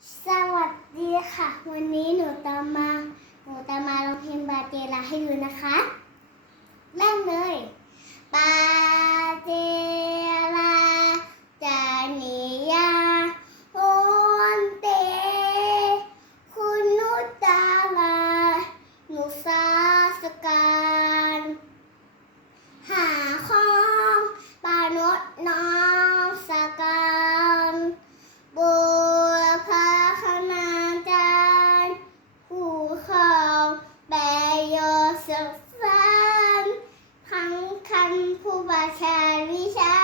สวัสดีค่ะ วันนี้หนูจะมา หนูจะมาร้องเพลงบาเจลาให้ดูนะคะ เริ่มเลยบาย พังคันผู้บัชาวิชา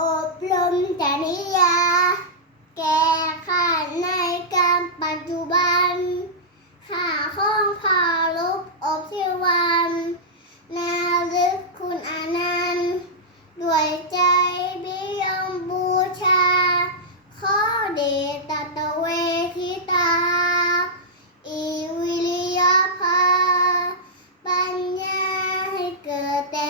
อบรมจริยา แก่ข้าในการปัจจุบันหาข้องพาลุ くて